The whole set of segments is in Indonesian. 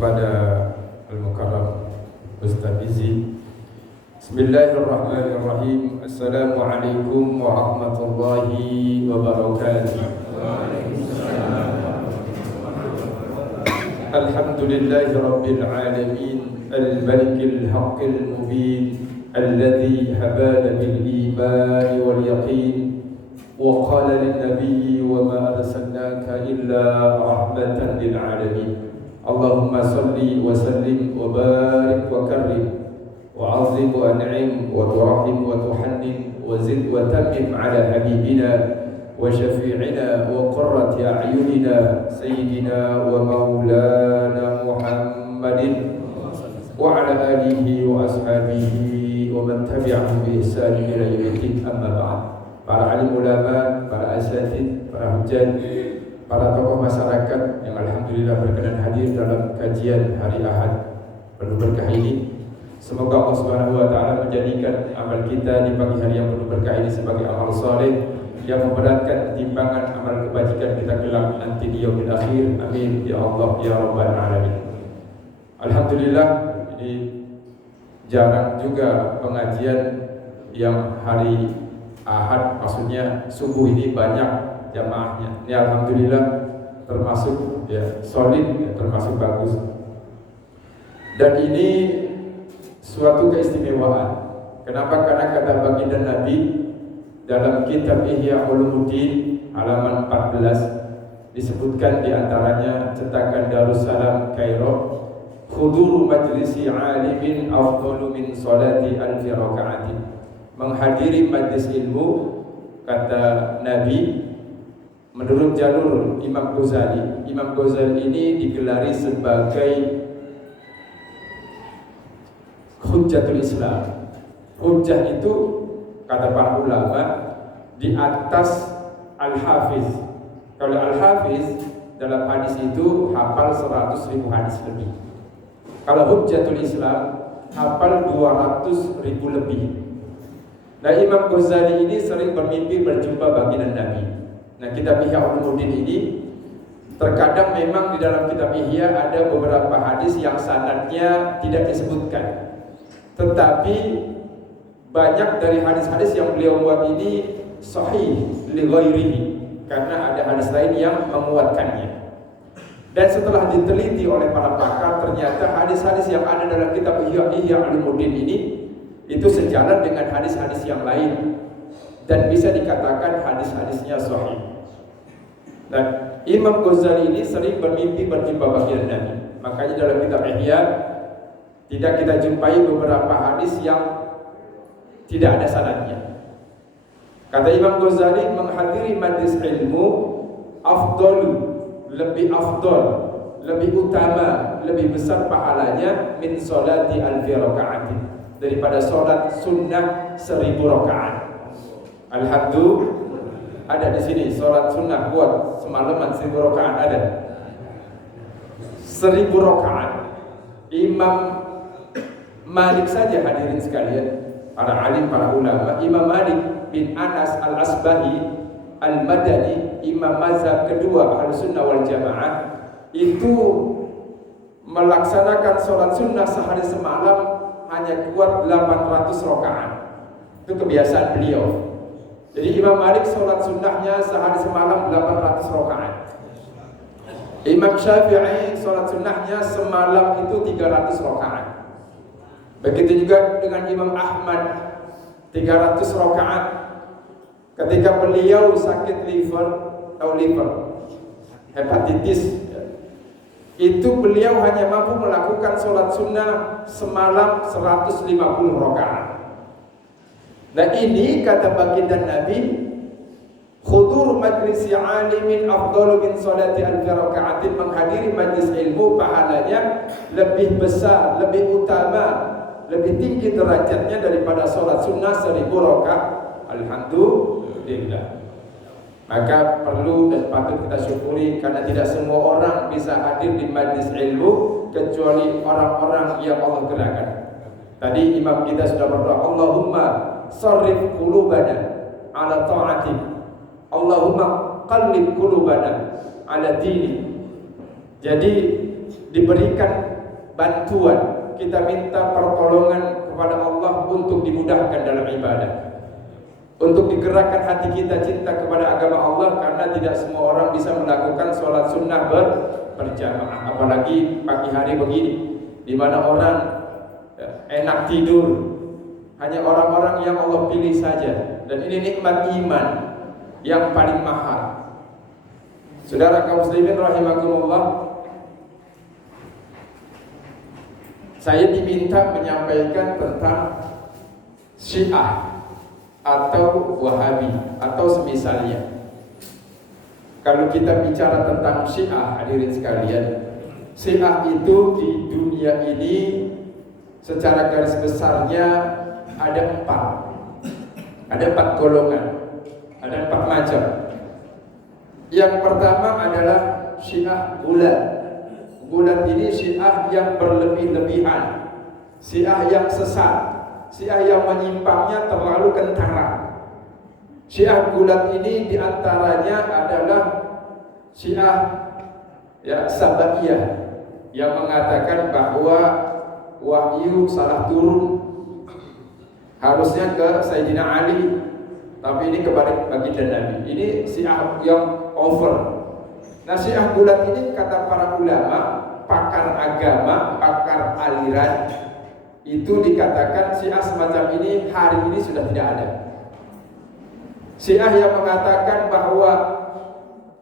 kepada Al-Mukarram Ustaz Izi. Bismillahirrahmanirrahim. Assalamualaikum warahmatullahi wabarakatuh. Alhamdulillahi rabbil alamin, al-malikil haqqil mubin, alladhi habana bil iman wal yaqin, wa qala lin nabiyyi wa ma arsalnaka illa rahmatan lil alamin. Allahumma salli wa sallim wa barik wa karrim wa azim wa an'im wa turahim wa tuhannim wa zid wa tammim ala habibina wa syafi'ina wa qurrati a'yunina sayyidina wa maulana Muhammadin wa ala alihi wa ashabihi wa man tabi'ahum bi ihsan ila yaumil amma ba'd. Para alim ulama, para asatidz, para hujjah, para tokoh masyarakat yang alhamdulillah berkenan hadir dalam kajian hari Ahad penuh berkah ini. Semoga Allah Subhanahu wa taala menjadikan amal kita di pagi hari yang penuh berkah ini sebagai amal saleh yang memberatkan timbangan amal kebajikan kita kelak nanti di yaumil akhir. Amin ya Allah ya rabbal alamin. Alhamdulillah, ini jarang juga pengajian yang hari Ahad, maksudnya subuh ini banyak jamaahnya. Ini alhamdulillah termasuk solid, termasuk bagus. Dan ini suatu keistimewaan. Kenapa? Karena kata baginda Nabi dalam kitab Ihya Ulumuddin halaman 14 disebutkan diantaranya cetakan Darussalam Kairo, huduru majlisi alimin afdalu min salati alfi raka'atin. Menghadiri majlis ilmu, kata Nabi, menurut jalur Imam Ghazali. Imam Ghazali ini digelari sebagai Hujjatul Islam. Hujjah itu kata para ulama di atas Al-Hafiz. Kalau Al-Hafiz dalam hadis itu hafal 100.000 hadis lebih. Kalau Hujjatul Islam hafal 200.000 lebih. Nah, Imam Ghazali ini sering bermimpi berjumpa baginda Nabi. Nah, kitab Ihya Ulumuddin ini terkadang memang di dalam kitab Ihya ada beberapa hadis yang sanadnya tidak disebutkan. Tetapi banyak dari hadis-hadis yang beliau buat ini sahih li ghairihi, karena ada hadis lain yang menguatkannya. Dan setelah diteliti oleh para pakar, ternyata hadis-hadis yang ada dalam kitab Ihya Ulumuddin ini itu sejalan dengan hadis-hadis yang lain dan bisa dikatakan hadis-hadisnya sahih. Dan Imam Ghazali ini sering bermimpi berjumpa baginda Nabi. Makanya dalam kitab Ihya tidak kita jumpai beberapa hadis yang tidak ada sanadnya. Kata Imam Ghazali, menghadiri majlis ilmu afdalu, lebih afdal, lebih utama, lebih besar pahalanya min salati alfi raka'atin, daripada solat sunnah 1000 rakaat. Alhamdulillah, ada di sini solat sunnah buat semalaman 1000 rakaat ada. 1000 rakaat. Imam Malik saja hadirin sekalian, para alim, para ulama. Imam Malik bin Anas al-Asbahi al-Madani, imam mazhab kedua Ahlussunnah wal Jamaah, itu melaksanakan solat sunnah sehari semalam hanya kuat 800 rakaat. Itu kebiasaan beliau. Jadi Imam Malik sholat sunnahnya sehari semalam 800 rakaat. Imam Syafi'i sholat sunnahnya semalam itu 300 rakaat. Begitu juga dengan Imam Ahmad 300 rakaat. Ketika beliau sakit liver, hepatitis, itu beliau hanya mampu melakukan sholat sunnah semalam 150 rakaat. Nah, ini kata baginda Nabi, khudur majlisi alimin afdalu min salati alfi raka'atin, menghadiri majlis ilmu pahalanya lebih besar, lebih utama, lebih tinggi derajatnya daripada sholat sunnah 1000 rakaat. Alhamdulillah. Maka perlu dan patut kita syukuri, karena tidak semua orang bisa hadir di majlis ilmu kecuali orang-orang yang Allah gerakkan. Tadi imam kita sudah berdoa, Allahumma sarrif qulubana ala ta'atik, Allahumma qallib qulubana ala dini. Jadi diberikan bantuan, kita minta pertolongan kepada Allah untuk dimudahkan dalam ibadah, untuk digerakkan hati kita cinta kepada agama Allah, karena tidak semua orang bisa melakukan sholat sunnah berjamaah, apalagi pagi hari begini, di mana orang enak tidur. Hanya orang-orang yang Allah pilih saja, dan ini nikmat iman yang paling mahal. Saudara kaum muslimin rahimakumullah, saya diminta menyampaikan tentang Syiah atau Wahabi atau semisalnya. Kalau kita bicara tentang Syiah, hadirin sekalian, Syiah itu di dunia ini secara garis besarnya ada empat golongan, ada 4 macam. Yang pertama adalah Syiah gulat. Gulat ini Syiah yang berlebih-lebihan, Syiah yang sesat, Syiah yang menyimpangnya terlalu kentara. Syiah gulat ini diantaranya adalah Syiah Sabaiyah, yang mengatakan bahwa wahyu salah turun, harusnya ke Sayyidina Ali, tapi ini kepada baginda Nabi. Ini Syiah yang over. Nah, Syiah gulat ini kata para ulama, pakar agama, pakar aliran, itu dikatakan Syiah semacam ini hari ini sudah tidak ada. Syiah yang mengatakan bahwa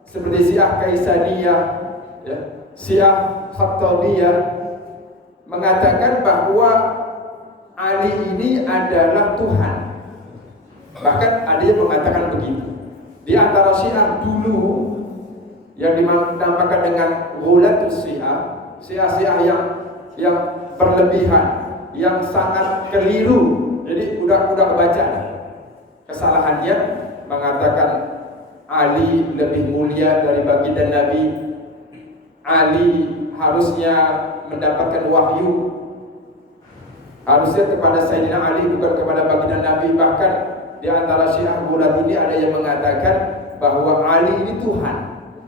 seperti Syiah Kaisaniyah, Syiah Khattabiyah, mengatakan bahwa Ali ini adalah Tuhan. Bahkan ada yang mengatakan begitu. Di antara Syiah dulu yang dinamakan dengan ghulatus Syiah, Syiah yang berlebihan, yang sangat keliru. Jadi udah kebaca kesalahannya, mengatakan Ali lebih mulia dari baginda Nabi, Ali harusnya mendapatkan wahyu, harusnya kepada Sayyidina Ali bukan kepada baginda Nabi. Bahkan di antara Syiah gulat ini ada yang mengatakan bahwa Ali ini Tuhan.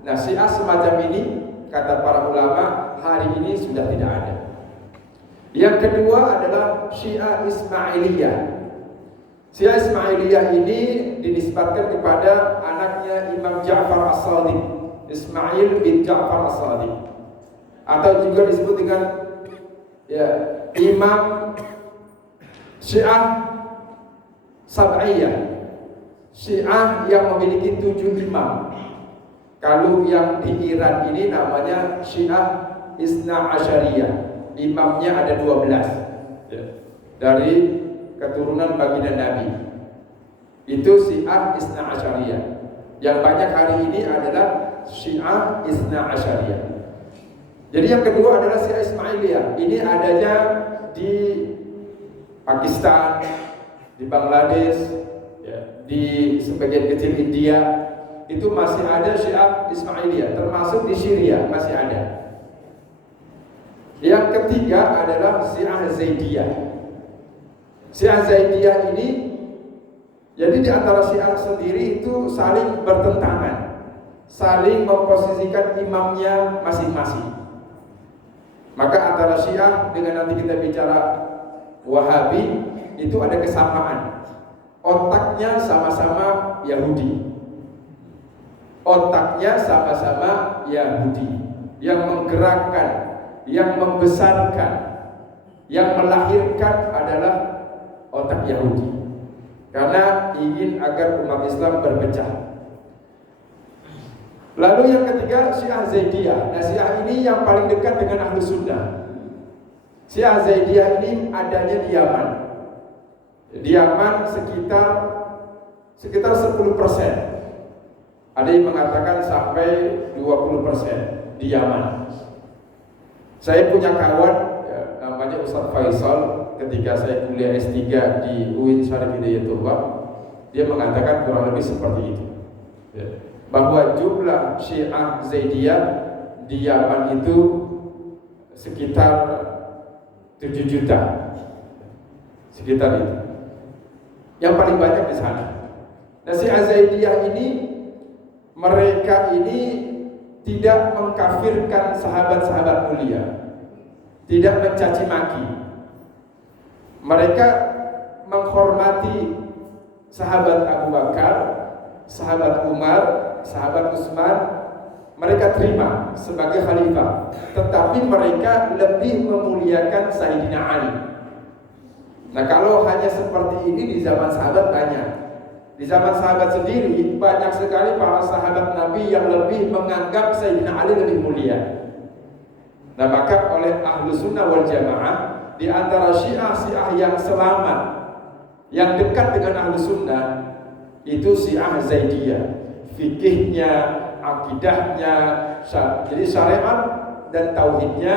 Nah, Syiah semacam ini kata para ulama hari ini sudah tidak ada. Yang kedua adalah Syiah Ismailiyah. Syiah Ismailiyah ini dinisbatkan kepada anaknya Imam Ja'far As-Shadiq, Ismail bin Ja'far As-Shadiq, atau juga disebut dengan Imam Syiah Sab'iyah, Syiah yang memiliki 7 imam. Kalau yang di Iran ini namanya Syiah Isna Asyariyah, imamnya ada 12 dari keturunan baginda Nabi. Itu Syiah Isna Asyariyah. Yang banyak hari ini adalah Syiah Isna Asyariyah. Jadi yang kedua adalah Syiah Ismailiyah. Ini adanya di Pakistan, di Bangladesh, di sebagian kecil India, itu masih ada Syiah Ismailiyah, termasuk di Syria masih ada. Yang ketiga adalah Syiah Zaidiyah. Syiah Zaidiyah ini, jadi di antara Syiah sendiri itu saling bertentangan, saling memposisikan imamnya masing-masing. Maka antara Syiah dengan nanti kita bicara Wahabi itu ada kesamaan. Otaknya sama-sama Yahudi. Otaknya sama-sama Yahudi. Yang menggerakkan, yang membesarkan, yang melahirkan adalah otak Yahudi. Karena ingin agar umat Islam berpecah. Lalu yang ketiga Syiah Zaidiyah. Nah, Syiah ini yang paling dekat dengan Ahlus Sunnah. Syiah Zaidiyah ini adanya di Yaman. Di Yaman sekitar 10%. Ada yang mengatakan sampai 20% di Yaman. Saya punya kawan namanya Ustaz Faisal, ketika saya kuliah S3 di UIN Syarif Hidayatullah, dia mengatakan kurang lebih seperti itu. Bahwa jumlah Syiah Zaidiyah di Yaman itu sekitar 7 juta. Sekitar itu. Yang paling banyak di sana. Nah, Syiah Zaidiyah ini, mereka ini tidak mengkafirkan sahabat-sahabat mulia. tidak mencaci maki. Mereka menghormati sahabat Abu Bakar, sahabat Umar, sahabat Utsman. Mereka terima sebagai khalifah, tetapi mereka lebih memuliakan Sayyidina Ali. Nah, kalau hanya seperti ini di zaman sahabat banyak. Di zaman sahabat sendiri banyak sekali para sahabat Nabi yang lebih menganggap Sayyidina Ali lebih mulia. Nah, maka oleh ahlu sunnah wal jamaah, di antara syiah yang selamat, yang dekat dengan ahlu sunnah, itu syiah Zaidiyah. Fikihnya, akidahnya, jadi syariat dan tauhidnya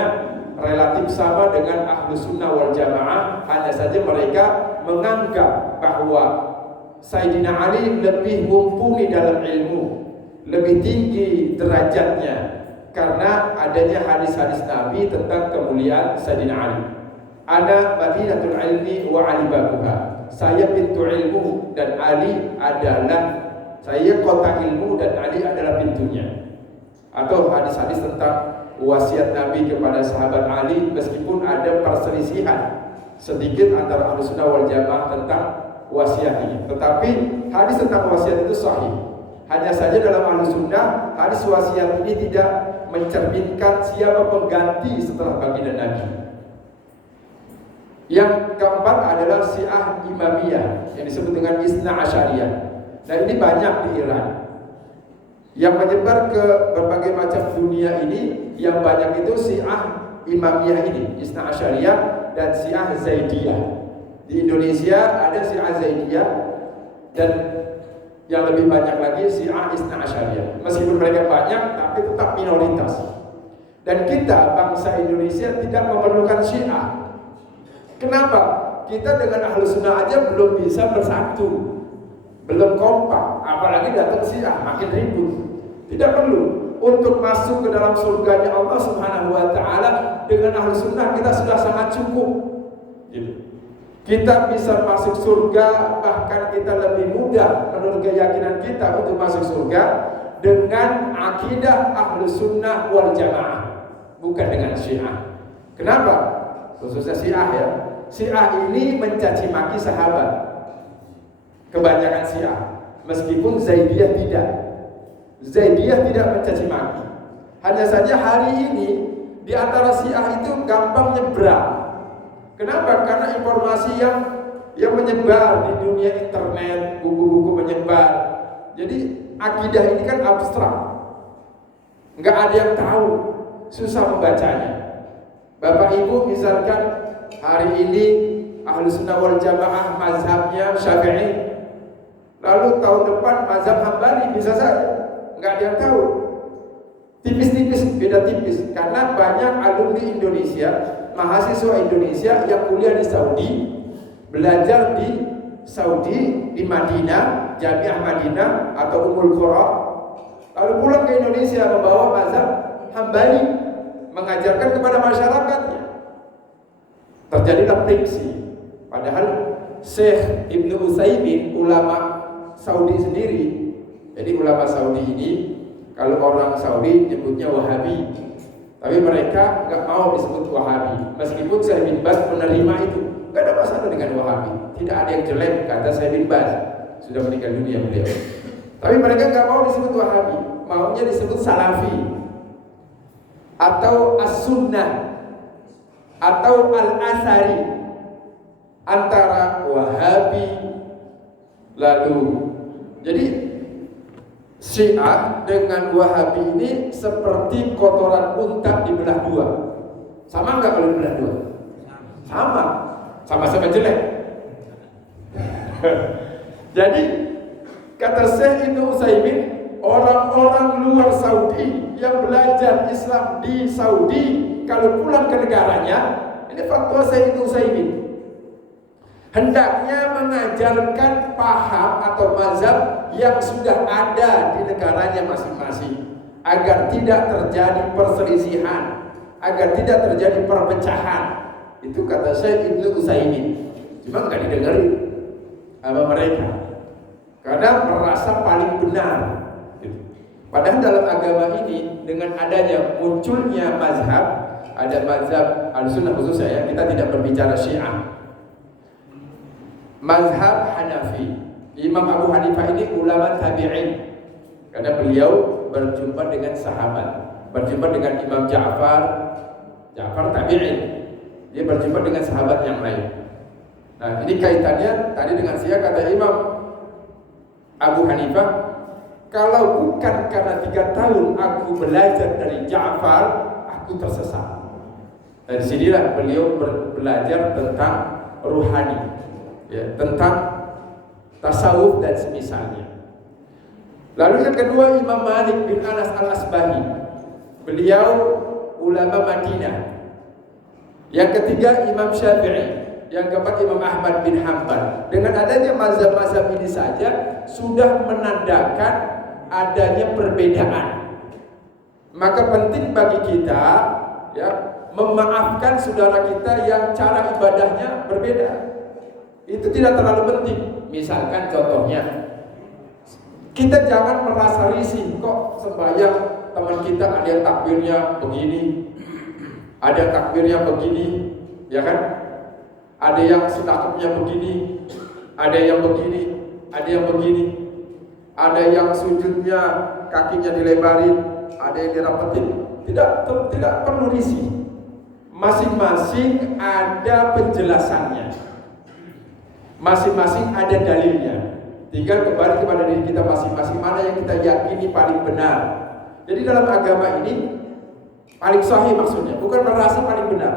relatif sama dengan ahlu sunnah wal jamaah. Hanya saja mereka menganggap bahwa Sayyidina Ali lebih mumpuni dalam ilmu, lebih tinggi derajatnya karena adanya hadis-hadis Nabi tentang kemuliaan Sayyidina Ali. Ana madinatul ilmi wa ali babuha. Saya pintu ilmu dan Ali adalah, saya kota ilmu dan Ali adalah pintunya. Atau hadis-hadis tentang wasiat Nabi kepada sahabat Ali, meskipun ada perselisihan sedikit antara ahlu sunnah wal jamaah tentang wasiat ini, tetapi hadis tentang wasiat itu sahih. Hanya saja dalam ahlu sunnah, hadis wasiat ini tidak mencerminkan siapa pengganti setelah baginda Nabi. Yang keempat adalah Syiah Imamiyah yang disebut dengan Isna Asyariyah. Nah, ini banyak di Iran. Yang menyebar ke berbagai macam dunia ini, yang banyak itu Syiah Imamiyah ini, Isna Asyariyah dan Syiah Zaidiyah. Di Indonesia ada Syiah Zaidiyah dan yang lebih banyak lagi Syiah Isna Asyariyah. Meskipun mereka banyak, tapi tetap minoritas. Dan kita bangsa Indonesia tidak memerlukan Syiah. Kenapa? Kita dengan ahlu sunnah aja belum bisa bersatu, belum kompak, apalagi datang Syiah, makin ribut. Tidak perlu. Untuk masuk ke dalam surganya Allah Subhanahu wa ta'ala dengan ahlu sunnah kita sudah sangat cukup. Kita bisa masuk surga, bahkan kita lebih mudah menurut keyakinan kita untuk masuk surga dengan akidah ahlu sunnah wal jamaah, bukan dengan Syiah. Kenapa? Khususnya Syiah ya. Syiah ini mencaci maki sahabat, kebanyakan Syiah. Meskipun Zaidiyah tidak. Zaidiyah tidak mencaci maki. Hanya saja hari ini di antara Syiah itu gampang nyebrang. Kenapa? Karena informasi yang menyebar di dunia internet, buku-buku menyebar. Jadi akidah ini kan abstrak, nggak ada yang tahu, susah membacanya. Bapak Ibu misalkan hari ini ahlu sunnah wal jamaah mazhabnya Syafi'i, lalu tahun depan mazhab Hambali, bisa saja nggak ada yang tahu. Tipis-tipis, beda tipis. Karena banyak alumni Indonesia, mahasiswa Indonesia yang kuliah di Saudi, belajar di Saudi, di Madinah, Jamiah Madinah atau Ummul Qura, lalu pulang ke Indonesia membawa mazhab Hambali, mengajarkan kepada masyarakatnya. Terjadilah friksi. Padahal Syekh Ibnu Utsaimin, ulama Saudi sendiri, jadi ulama Saudi ini, kalau orang Saudi nyebutnya Wahabi, tapi mereka nggak mau disebut Wahabi. Meskipun Syekh bin Baz menerima itu, nggak ada masalah dengan Wahabi. Tidak ada yang jelek kata Syekh bin Baz, sudah meninggal dunia beliau. Tapi mereka nggak mau disebut Wahabi, maunya disebut Salafi atau As-Sunnah atau Al-Asari, antara Wahabi lalu. Jadi Syiah dengan Wahabi ini seperti kotoran unta dibelah dua. Sama nggak kalau dibelah dua? Sama, sama-sama jelek. Jadi kata Syekh Ibnu Utsaimin, orang-orang luar Saudi yang belajar Islam di Saudi, kalau pulang ke negaranya, ini fatwa Syekh Ibnu Utsaimin, hendaknya mengajarkan paham atau mazhab yang sudah ada di negaranya masing-masing, agar tidak terjadi perselisihan, agar tidak terjadi perpecahan. Itu kata Syekh Ibnu Utsaimin. Cuma nggak didengarin sama mereka, karena merasa paling benar. Padahal dalam agama ini, dengan adanya munculnya mazhab, ada mazhab Ahlussunnah khususnya ya, kita tidak berbicara Syiah. Mazhab Hanafi, Imam Abu Hanifah ini ulama tabi'in, karena beliau berjumpa dengan sahabat, berjumpa dengan Imam Ja'far tabi'in, dia berjumpa dengan sahabat yang lain. Nah, ini kaitannya tadi dengan Syiah. Kata Imam Abu Hanifah, kalau bukan karena 3 tahun aku belajar dari Ja'far, aku tersesat. Dan disinilah beliau belajar tentang ruhani, ya, tentang tasawuf dan semisalnya. Lalu yang kedua Imam Malik bin Anas al-Asbahi, beliau ulama Madinah. Yang ketiga Imam Syafi'i, yang keempat Imam Ahmad bin Hanbal. Dengan adanya mazhab-mazhab ini saja sudah menandakan adanya perbedaan. Maka penting bagi kita ya memaafkan saudara kita yang cara ibadahnya berbeda. Itu tidak terlalu penting. Misalkan contohnya, kita jangan merasa risih kok sembahyang teman kita ada yang takbirnya begini, ada takbirnya begini, ya kan? Ada yang setakupnya begini, ada yang begini, ada yang begini, ada yang sujudnya kakinya dilebarin, ada yang dirapetin. Tidak perlu risih. Masing-masing ada penjelasannya, masing-masing ada dalilnya. Tinggal kembali kepada diri kita masing-masing, mana yang kita yakini paling benar. Jadi dalam agama ini paling sahih maksudnya, bukan merasa paling benar.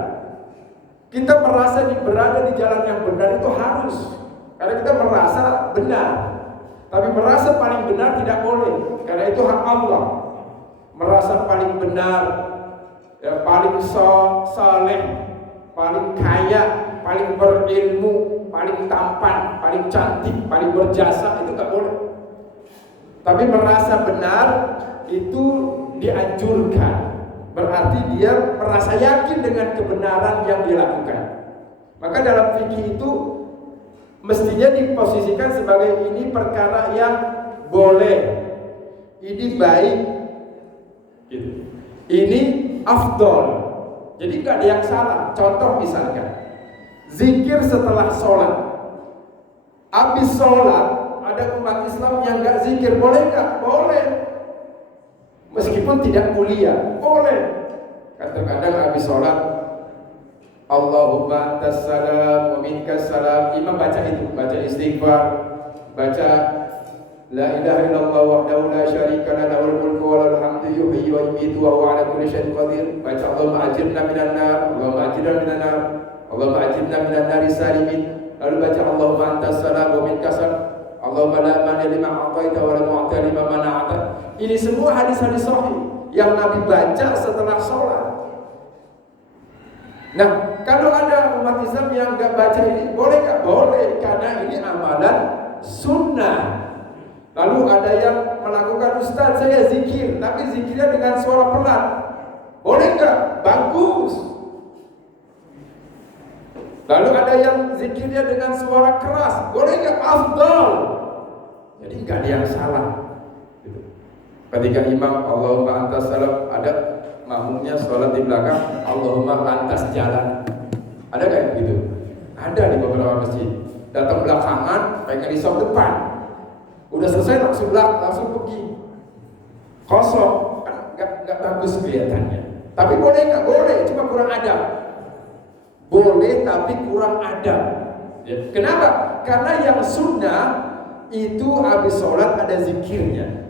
Kita merasa berada di jalan yang benar itu harus, karena kita merasa benar. Tapi merasa paling benar tidak boleh, karena itu hak Allah. Merasa paling benar, ya, paling saleh, paling kaya, paling berilmu, paling tampan, paling cantik, paling berjasa, itu tak boleh. Tapi merasa benar itu dianjurkan. Berarti dia merasa yakin dengan kebenaran yang dia lakukan. Maka dalam fikih itu mestinya diposisikan sebagai ini perkara yang boleh, ini baik, gitu. Ini afdol. Jadi nggak ada yang salah. Contoh misalkan, zikir setelah sholat. Habis sholat ada umat Islam yang nggak zikir, boleh nggak? Boleh. Meskipun tidak mulia, boleh. Kadang-kadang habis sholat, Allahumma antas salam wa minkas salam, imam baca itu, baca istighfar, baca la ilaha illallah wahdahu la syarika lahu lahul mulku wa lahul hamdu yuhyi wa yumiitu wa huwa ala kulli syai'in qadir. Baca Allahumma ajirna minan nar, Allahumma ajirna minan nar, Allahumma ajirna minan nari salimin. Lalu baca Allahumma antas salam wa minkas salam, Allahumma la mani lima a'taita wa la mu'ta lima mana'ata. Ini semua hadis-hadis sahih yang Nabi baca setelah sholat. Nah, kalau ada umat Islam yang nggak baca ini, boleh nggak? Boleh, karena ini amalan sunnah. Lalu ada yang melakukan, Ustaz saya zikir, tapi zikirnya dengan suara pelan, boleh nggak? Bagus. Lalu ada yang zikirnya dengan suara keras, boleh nggak? Afdal. Jadi nggak ada yang salah. Ketika imam Allahumma antas salam, ada makmumnya sholat di belakang, Allahumma lantas jalan. Ada kayak gitu? Ada di beberapa masjid. Datang belakangan, pengen di sop depan. Udah selesai langsung pergi. Kosong, kan nggak bagus kelihatannya. Tapi boleh nggak? Boleh, cuma kurang adab. Boleh tapi kurang adab. Ya. Kenapa? Karena yang sunnah itu habis sholat ada zikirnya.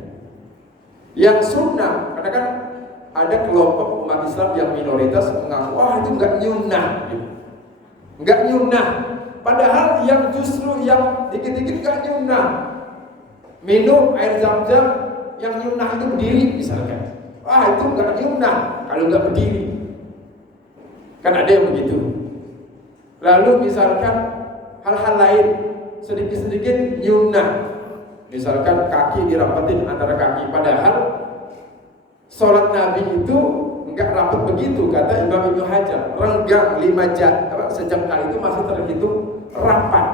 Yang sunnah, karena kan ada kelompok umat Islam yang minoritas mengaku, wah itu nggak nyunnah, nggak nyunnah. Padahal yang justru yang dikit-dikit nggak nyunnah, minum air zam-zam yang nyunnah itu berdiri misalkan, wah itu nggak nyunnah kalau nggak berdiri. Kan ada yang begitu. Lalu misalkan hal-hal lain sedikit-sedikit nyunnah. Misalkan kaki dirapetin antara kaki, padahal sholat Nabi itu enggak rapat begitu, kata Imam Ibnu Hajar. Renggang 5 jam, sejam kali itu masih terhitung rapat,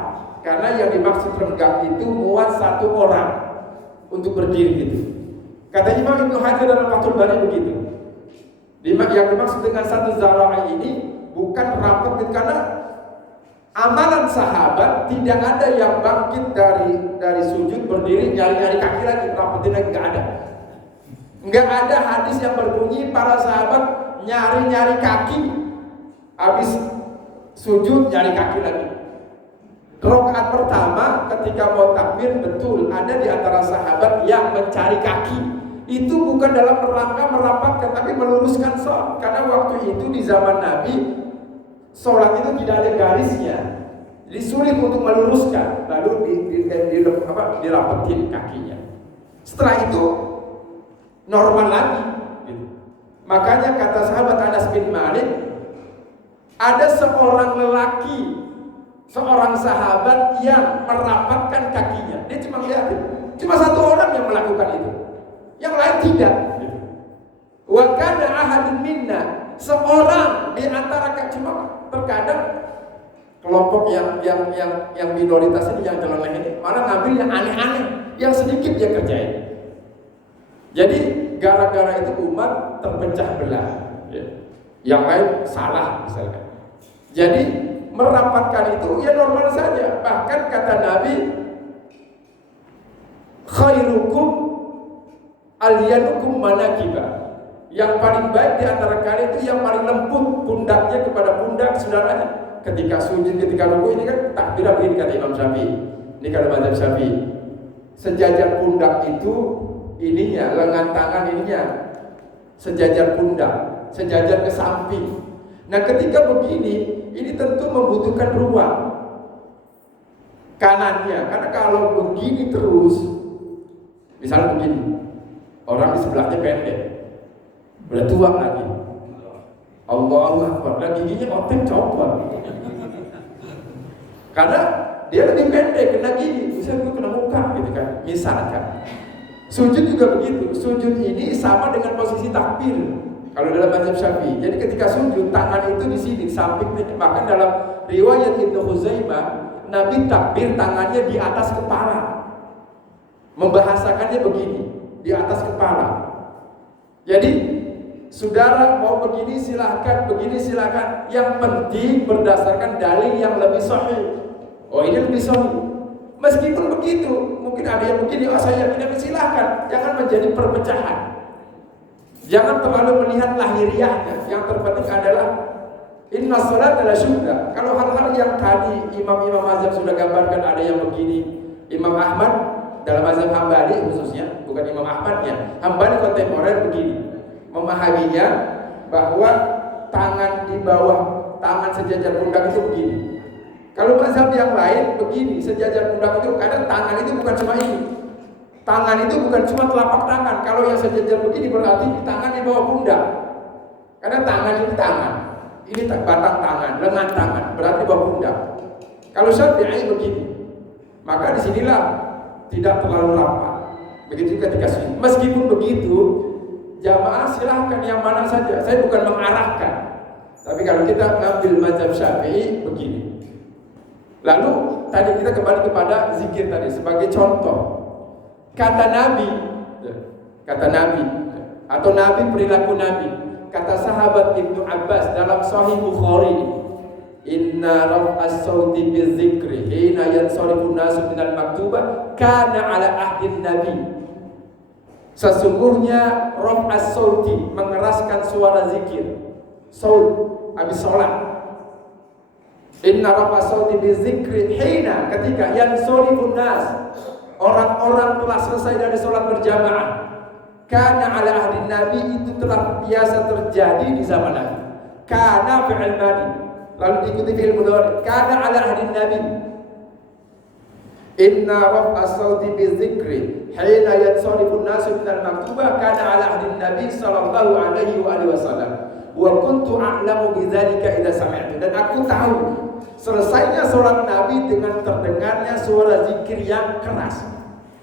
karena yang dimaksud renggang itu muat 1 orang untuk berdiri itu. Kata Imam Ibnu Hajar dalam Fathul Bari begitu. Yang dimaksud dengan satu zara'i ini bukan rapat, karena amalan sahabat tidak ada yang bangkit dari sujud berdiri nyari-nyari kaki lagi, rapetin lagi, nggak ada. Nggak ada hadis yang berbunyi para sahabat nyari-nyari kaki habis sujud nyari kaki lagi. Rakaat pertama ketika mau takbir, betul ada di antara sahabat yang mencari kaki. Itu bukan dalam rangka merapatkan, tapi meluruskan sholat. Karena waktu itu di zaman Nabi sholat itu tidak ada garisnya, jadi sulit untuk meluruskan. Lalu dirapetin kakinya. Setelah itu normal lagi gitu. Makanya kata sahabat Anas bin Malik, ada seorang lelaki, seorang sahabat yang merapatkan kakinya. Dia cuma lihatin, cuma satu orang yang melakukan itu, yang lain tidak. Wa kana ahadun minna, seorang di antara, cuma terkadang kelompok yang minoritas ini, yang terleleh ini malah ngambil yang aneh-aneh, yang sedikit dia kerjain. Jadi gara-gara itu umat terpecah belah, yang lain salah misalkan. Jadi merapatkan itu ya normal saja. Bahkan kata Nabi, khairukum alyanukum manakiba, yang paling baik di antara kalian itu yang paling lembut pundaknya kepada pundak saudaranya. Ketika sujud, ketika ruku, ini kan takbirah begini kata Imam Syafi'i. Ini kata mazhab Syafi'i, sejajar pundak itu ininya, lengan tangan ininya sejajar pundak, sejajar ke samping. Nah ketika begini, ini tentu membutuhkan ruang kanannya, karena kalau begini terus, misalnya begini, orang di sebelahnya pendek, udah tua lagi, Allahu Akbar, dan giginya otek copot, karena dia lebih pendek, kena gigi, misalnya gue kena muka gitu kan, misalkan. Sujud juga begitu. Sujud ini sama dengan posisi takbir kalau dalam mazhab Syafi'i. Jadi ketika sujud, tangan itu di sini samping. Bahkan dalam riwayat Ibnu Khuzaimah, Nabi takbir tangannya di atas kepala. Membahasakannya begini, di atas kepala. Jadi saudara mau begini silahkan, begini silahkan. Yang penting berdasarkan dalil yang lebih sahih. Oh ini lebih sahih. Meskipun begitu, mungkin ada yang begini, oh saya yakin, silahkan. Jangan menjadi perpecahan. Jangan terlalu melihat lahiriahnya. Yang terpenting adalah inna sholat adalah syuhda. Kalau hal-hal yang tadi imam-imam mazhab sudah gambarkan, ada yang begini. Imam Ahmad dalam mazhab Hambali khususnya, bukan Imam Ahmadnya, Hambali kontemporer begini, memahaminya bahwa tangan di bawah tangan sejajar pundak itu begini. Kalau mazhab yang lain begini, sejajar pundak itu, karena tangan itu bukan cuma ini. Tangan itu bukan cuma telapak tangan. Kalau yang sejajar begini berarti tangan di bawah pundak. Karena tangan ini tangan, ini batang tangan, lengan tangan, berarti di bawah pundak. Kalau Syafi'i begini, maka disinilah tidak terlalu rapat. Begitu ketika sujud. Meskipun begitu, jamaah silahkan yang mana saja. Saya bukan mengarahkan. Tapi kalau kita ngambil mazhab Syafi'i begini. Lalu tadi kita kembali kepada zikir tadi sebagai contoh. Kata Nabi atau Nabi perilaku Nabi. Kata sahabat Ibnu Abbas dalam Sahih Bukhari, inna raf'as sauti bizikri hina yansarifun nasu minal maktubah kana ala ahdin Nabi. Sesungguhnya raf'as sauti, mengeraskan suara zikir, saut habis sholat. Inna raf'as sauti bizikri hina, ketika yansarifun nas, orang-orang telah selesai dari sholat berjamaah. Karena ala ahli Nabi, itu telah biasa terjadi di zaman Nabi. Karena fi'il madi, lalu diikuti fi'il mudhari. Karena ala ahli Nabi. Inna raf'as sauti bizikri hina yansarifun nasu minal maktubah kana ala ahli Nabi sallallahu alaihi wasallam. Wa kuntu a'lamu bidzalika idza sami'tu, dan aku tahu selesainya sholat Nabi dengan terdengarnya suara zikir yang keras.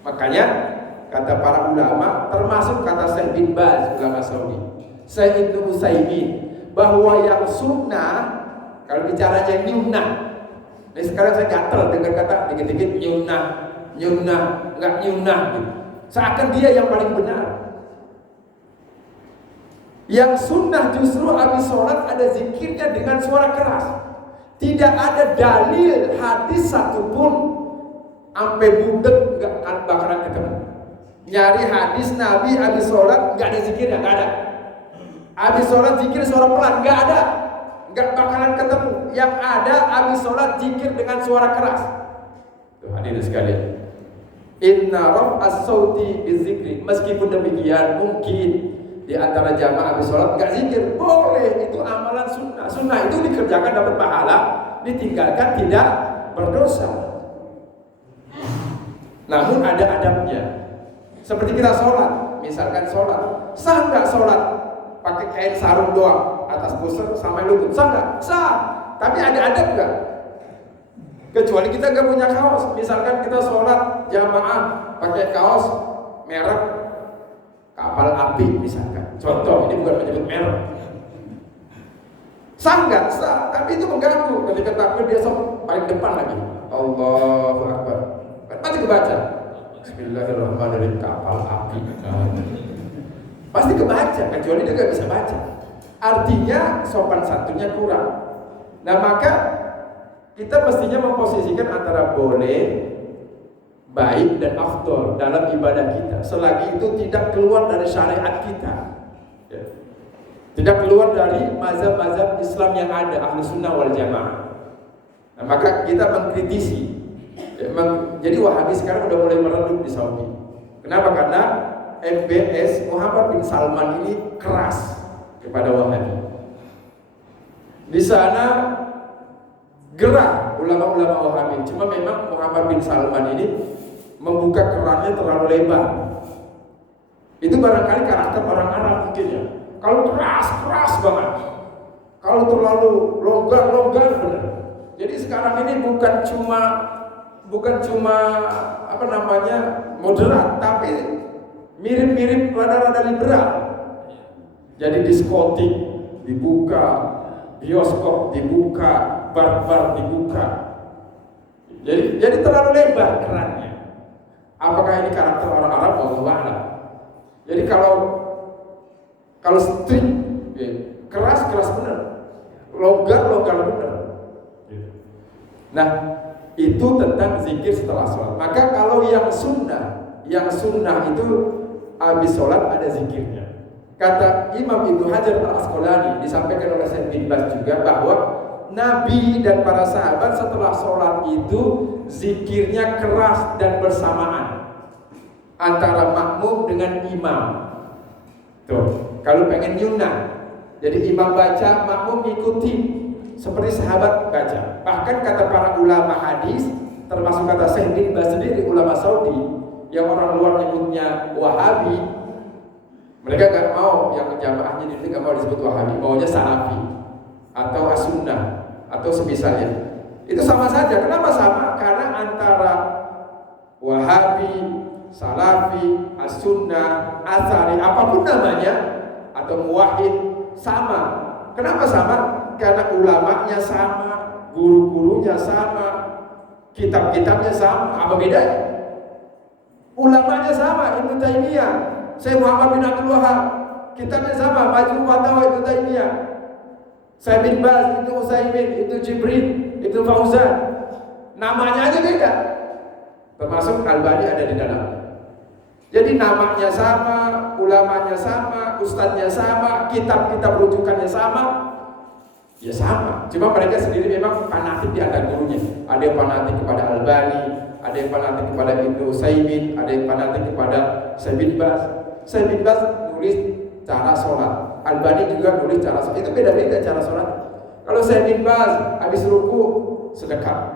Makanya kata para ulama, termasuk kata Syekh bin Baz, ulama Saudi, Syekh Ibnu Utsaimin, bahwa yang sunnah kalau bicaranya nyunnah. Nah sekarang saya gatel dengan kata dikit-dikit nyunnah, enggak nyunnah gitu. Seakan dia yang paling benar. Yang sunnah justru habis sholat ada zikirnya dengan suara keras. Tidak ada dalil hadis satupun sampai budek nggak bakalan ketemu. Nyari hadis Nabi habis sholat nggak ada zikirnya, nggak ada. Habis sholat zikir suara pelan, nggak ada, nggak bakalan ketemu. Yang ada habis sholat zikir dengan suara keras. Tuh hadirin sekalian. Inna raf'as sauti bizikri. Meskipun demikian mungkin di antara jamaah habis sholat nggak zikir, boleh, itu amalan sunnah. Sunnah itu dikerjakan dapat pahala, ditinggalkan tidak berdosa. Namun ada adabnya. Seperti kita sholat, misalkan sholat, sah nggak sholat pakai kain sarung doang atas pusar sampai lutut, sah nggak? Sah. Tapi ada adab nggak? Kecuali kita nggak punya kaos. Misalkan kita sholat jamaah pakai kaos merek kapal api misalkan. Contoh, ini bukan menyebut merek. Sah nggak? Sah. Tapi itu mengganggu. Ketika takbir dia paling depan lagi. Allahu Akbar. Pasti kebaca. Bismillahirrahmanirrahim, kapal api. Pasti kebaca. Kecuali dia nggak bisa baca. Artinya sopan santunnya kurang. Nah maka kita mestinya memposisikan antara boleh, baik dan afdol dalam ibadah kita, selagi itu tidak keluar dari syariat kita, ya. Tidak keluar dari mazhab-mazhab Islam yang ada, ahlu sunnah wal jamaah. Nah, maka kita mengkritisi, ya, jadi Wahabi sekarang udah mulai meredup di Saudi. Kenapa? Karena MBS Muhammad bin Salman ini keras kepada Wahabi. Di sana gerah ulama-ulama Wahabi. Cuma memang Muhammad bin Salman ini membuka kerannya terlalu lebar. Itu barangkali karakter orang Arab mungkin ya. Kalau keras banget. Kalau terlalu longgar benar. Jadi sekarang ini bukan cuma apa namanya moderat, tapi mirip-mirip rada-rada liberal. Jadi diskotik dibuka, bioskop dibuka, bar-bar dibuka. Jadi terlalu lebar kerannya. Apakah ini karakter orang Arab? Wallahu a'lam. Jadi kalau strict, ya, keras benar, longgar benar. Nah, itu tentang zikir setelah sholat. Maka kalau yang sunnah itu habis sholat ada zikirnya. Kata Imam Ibnu Hajar Al-Asqalani, disampaikan oleh Syekh bin Baz juga, bahwa Nabi dan para sahabat setelah sholat itu zikirnya keras dan bersamaan antara makmum dengan imam. Tuh, kalau pengen nyunah, jadi imam baca, makmum ikuti seperti sahabat baca. Bahkan kata para ulama hadis, termasuk kata Syekh bin Baz sendiri, ulama Saudi yang orang luar nyebutnya Wahabi, mereka gak mau yang jamaahnya di sini gak mau disebut Wahabi, maunya Salafi atau As-Sunnah atau semisalnya. Itu sama saja. Kenapa sama? Karena antara Wahabi, Salafi, As-Sunnah, Atsari, apapun namanya, atau Muwahhid, sama. Kenapa sama? Karena ulamanya sama, guru-gurunya sama, kitab-kitabnya sama. Apa bedanya? Ulamanya sama, Ibnu Taimiyah, Syekh Muhammad bin Abdul Wahab, kitabnya sama, Majmu' Fatawa Ibnu Taimiyah, Syekh bin Baz, Ibnu Utsaimin, Ibnu Jibril, Ibnu Fauzan. Namanya aja beda. Termasuk Albani ada di dalam. Jadi namanya sama, ulamanya sama, ustadznya sama, kitab-kitab rujukannya sama. Ya sama. Cuma mereka sendiri memang fanatik di antara gurunya. Ada yang fanatik kepada Albani, ada yang fanatik kepada Ibnu Utsaimin, ada yang fanatik kepada Syekh bin Baz. Syekh bin Baz nulis cara sholat, Albani juga nulis cara sholat. Itu beda-beda cara sholat. Kalau Syekh bin Baz habis ruku sedekap.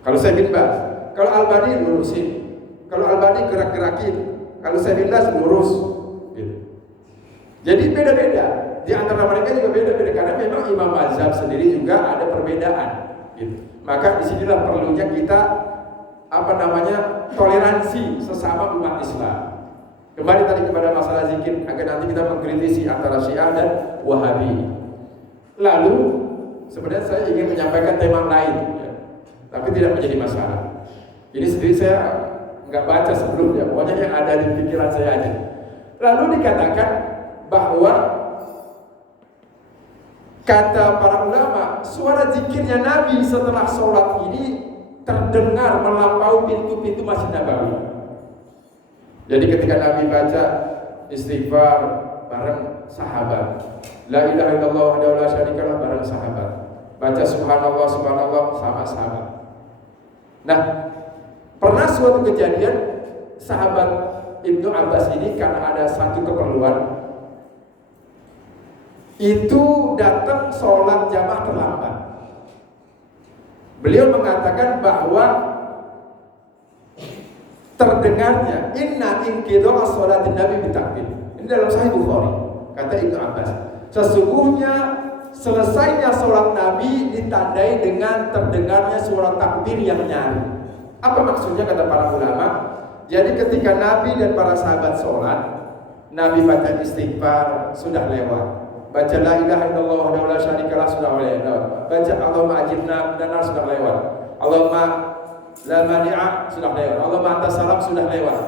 Kalau Syekh bin Baz, kalau Albani lurusin, kalau Albani gerak-gerakin, kalau Syekh bin Baz lurus. Gitu. Jadi beda-beda. Di antara mereka juga beda-beda karena memang imam mazhab sendiri juga ada perbedaan. Gitu. Maka disinilah perlunya kita toleransi sesama umat Islam. Kembali tadi kepada masalah zikir agar nanti kita mengkritisi antara Syiah dan Wahabi. Lalu sebenarnya saya ingin menyampaikan tema lain, ya, tapi tidak menjadi masalah. Ini sendiri saya nggak baca sebelumnya, pokoknya yang ada di pikiran saya aja. Lalu dikatakan bahwa kata para ulama, suara zikirnya Nabi setelah sholat ini terdengar melampaui pintu-pintu Masjid Nabawi. Jadi ketika Nabi baca istighfar bareng sahabat, la ilaha illallah wahdahu la syarikalah bareng sahabat, baca subhanallah subhanallah sama sahabat. Nah, pernah suatu kejadian sahabat Ibnu Abbas ini karena ada satu keperluan, itu datang sholat jamaah terlambat. Beliau mengatakan bahwa terdengarnya inna inqidha sholatin nabi bitakbir. Ini dalam Sahih Bukhari. Kata Ibnu Abbas, sesungguhnya selesainya sholat Nabi ditandai dengan terdengarnya suara takbir yang nyaring. Apa maksudnya kata para ulama? Jadi ketika Nabi dan para sahabat sholat, Nabi baca istighfar sudah lewat, baca la ilaha illallah wahdahu la syarikalah sudah lewat, baca Allahumma ajirna minan nar sudah lewat, Allahumma la mani'a sudah lewat, Allahumma anta salam sudah lewat.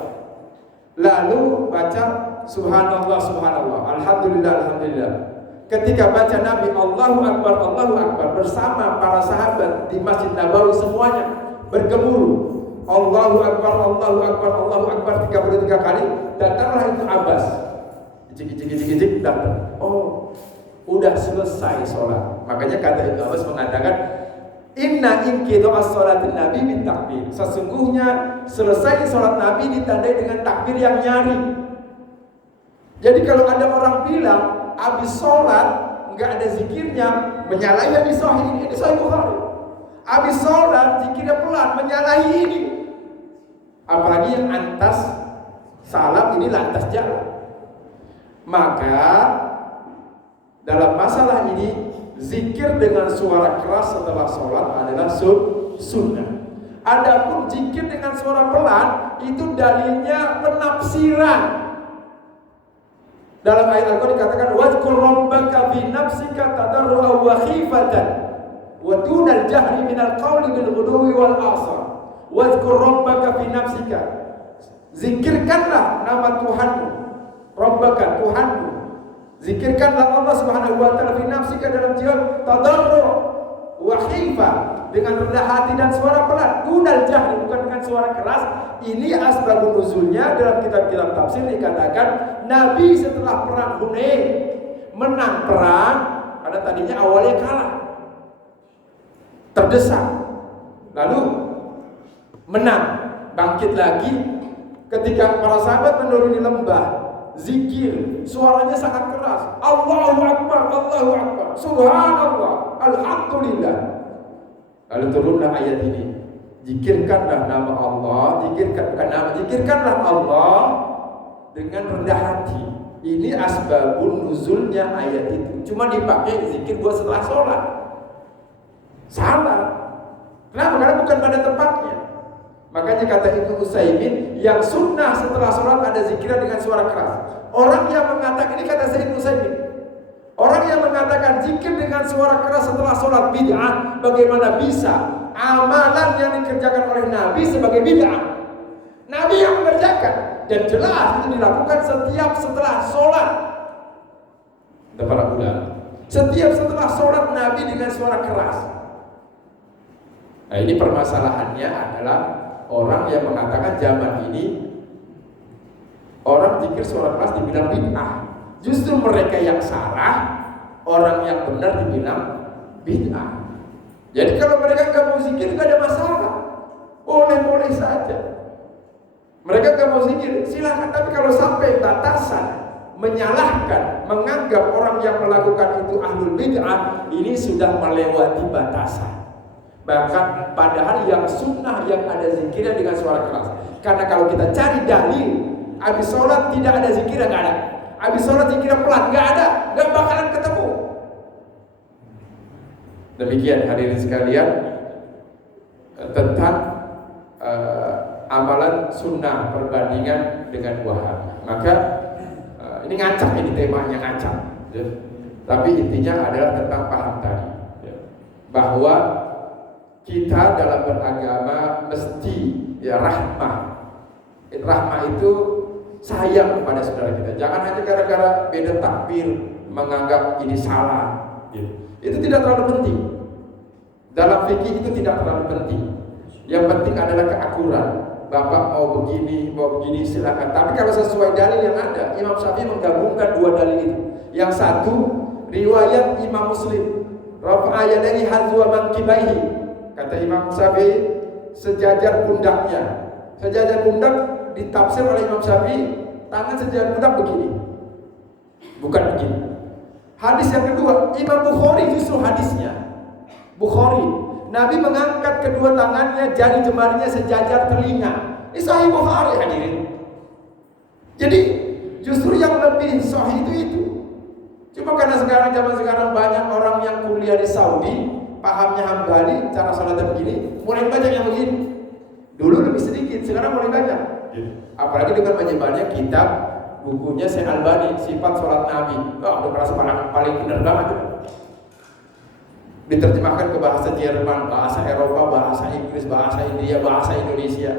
Lalu baca subhanallah subhanallah, alhamdulillah alhamdulillah. Ketika baca Nabi Allahu Akbar bersama para sahabat di Masjid Nabawi semuanya bergemuruh Allahu Akbar, Allahu Akbar, Allahu Akbar 33 kali. Datanglah Ibnu Abbas, ijik datang. Oh, udah selesai sholat. Makanya kata Ibnu Abbas mengatakan inna inqidha sholatin nabi min takbir. Sesungguhnya selesai sholat Nabi ditandai dengan takbir yang nyaring. Jadi kalau ada orang bilang habis sholat nggak ada zikirnya, menyalahi hadis sahih ini, hadis Sahih Bukhari. Habis sholat zikirnya pelan, menyalahi ini. Apalagi yang antas salam ini lantas jalan. Maka dalam masalah ini zikir dengan suara keras setelah sholat adalah sunnah. Adapun zikir dengan suara pelan itu dalilnya penafsiran. Dalam ayat Al-Qur'an dikatakan wadhkur rabbaka fi nafsika tadarruan wa khifatan wa dunal jahri minal qawli bil ghudwi wal asar. Wadhkur rabbaka fi nafsika. Zikirkanlah nama Tuhanmu. Rabbaka, Tuhanmu. Zikirkanlah Allah Subhanahu wa taala fi nafsika dalam jiwa tadarru wa khifa, dengan rendah hati dan suara pelan. Dunal jahri, bukan dengan suara keras. Ini asbabun nuzulnya dalam kitab-kitab tafsir dikatakan Nabi setelah perang Hunain menang perang karena tadinya awalnya kalah, terdesak, lalu menang, bangkit lagi. Ketika para sahabat menuruni lembah, zikir, suaranya sangat keras. Allahu Akbar, Allahu Akbar, Subhanallah, Alhamdulillah. Lalu turunlah ayat ini. Zikirkanlah nama Allah, zikirkanlah Allah dengan rendah hati. Ini asbabun nuzulnya ayat itu. Cuma dipakai zikir buat setelah sholat. Salah. Kenapa? Karena bukan pada tempatnya. Makanya kata Ibnu Utsaimin, yang sunnah setelah sholat ada zikirnya dengan suara keras. Orang yang mengatakan, ini kata Ibnu Utsaimin, orang yang mengatakan zikir dengan suara keras setelah sholat bid'ah, bagaimana bisa amalan yang dikerjakan oleh Nabi sebagai bid'ah? Nabi yang mengerjakan dan jelas itu dilakukan setiap setelah sholat. Kata para ulama, setiap setelah sholat Nabi dengan suara keras. Nah, ini permasalahannya adalah orang yang mengatakan zaman ini orang zikir suara keras dibilang bid'ah. Justru mereka yang salah, orang yang benar dibilang bid'ah. Jadi kalau mereka nggak mau zikir nggak ada masalah, boleh-boleh saja. Mereka nggak mau zikir, silakan. Tapi kalau sampai batasan menyalahkan, menganggap orang yang melakukan itu ahlul bid'ah, ini sudah melewati batasan. Bahkan padahal yang sunnah yang ada zikirnya dengan suara keras. Karena kalau kita cari dalil, habis sholat tidak ada zikirnya, nggak ada. Habis sholat zikirnya pelan, nggak ada, nggak bakalan ketemu. Demikian hadirin sekalian tentang amalan sunnah perbandingan dengan wahab. Maka ini ngacak, ini temanya ngacak. Ya. Tapi intinya adalah tentang paham tadi, ya. Bahwa kita dalam beragama mesti ya rahmah. Rahmah itu sayang kepada saudara kita. Jangan hanya gara-gara beda takbir menganggap ini salah. Itu tidak terlalu penting. Dalam fikih itu tidak terlalu penting. Yang penting adalah keakuran. Bapak mau begini silakan. Tapi kalau sesuai dalil yang ada, Imam Syafi'i menggabungkan dua dalil itu. Yang satu riwayat Imam Muslim, rafa'a yadayhi hadwa mankibaihi. Kata Imam Syafi'i, sejajar pundaknya. Sejajar pundak ditafsir oleh Imam Syafi'i, tangan sejajar pundak begini. Bukan begini. Hadis yang kedua, Imam Bukhari justru hadisnya. Bukhari, Nabi mengangkat kedua tangannya, jari jemarinya sejajar telinga. Ini Sahih Bukhari hadirin. Jadi justru yang lebih sahih itu. Cuma karena zaman sekarang banyak orang yang kuliah di Saudi, pahamnya Hambali, cara salatnya begini, mulai banyak yang begini. Dulu lebih sedikit, sekarang mulai banyak. Apalagi dengan banyak kitab, bukunya Syekh Albani, sifat sholat Nabi. Udah merasa paling benar banget. Diterjemahkan ke bahasa Jerman, bahasa Eropa, bahasa Inggris, bahasa India, bahasa Indonesia.